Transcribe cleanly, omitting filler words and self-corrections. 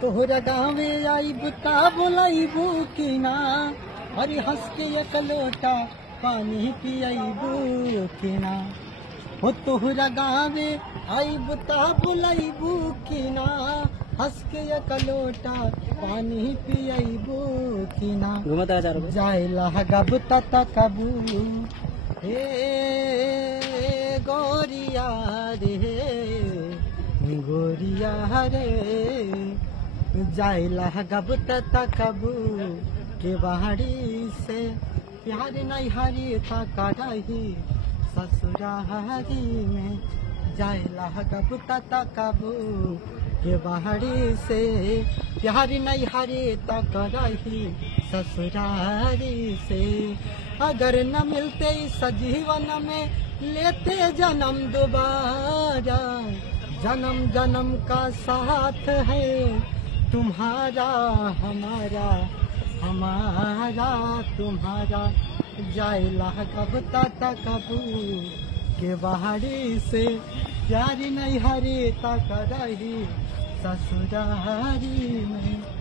तोहरा गाँवे आई बुता बोलाइबू की ना, अरे हंस के एक लोटा पानी पियाइबू की ना। हो तोहरा गाँवे आई बुता बोलाइबू की ना, हंस के एक लोटा पानी पियाइबू की ना। जाइला गब तकबू हे गोरिया रे गोरिया रे, जाइला गब तकबू के बाहरी से प्यार नहीं हरी था रही ससुरारी में। जाइला गब तकबू के बाहरी से प्यार नहीं हरी तक रही ससुरारी से। अगर न मिलते इस जीवन में लेते जन्म दोबारा, जन्म जन्म का साथ है तुम्हारा हमारा, हमारा तुम्हारा। जाइला कब तकबू के बाहरी से प्यार नहीं हरी तक रही ससुरारी में।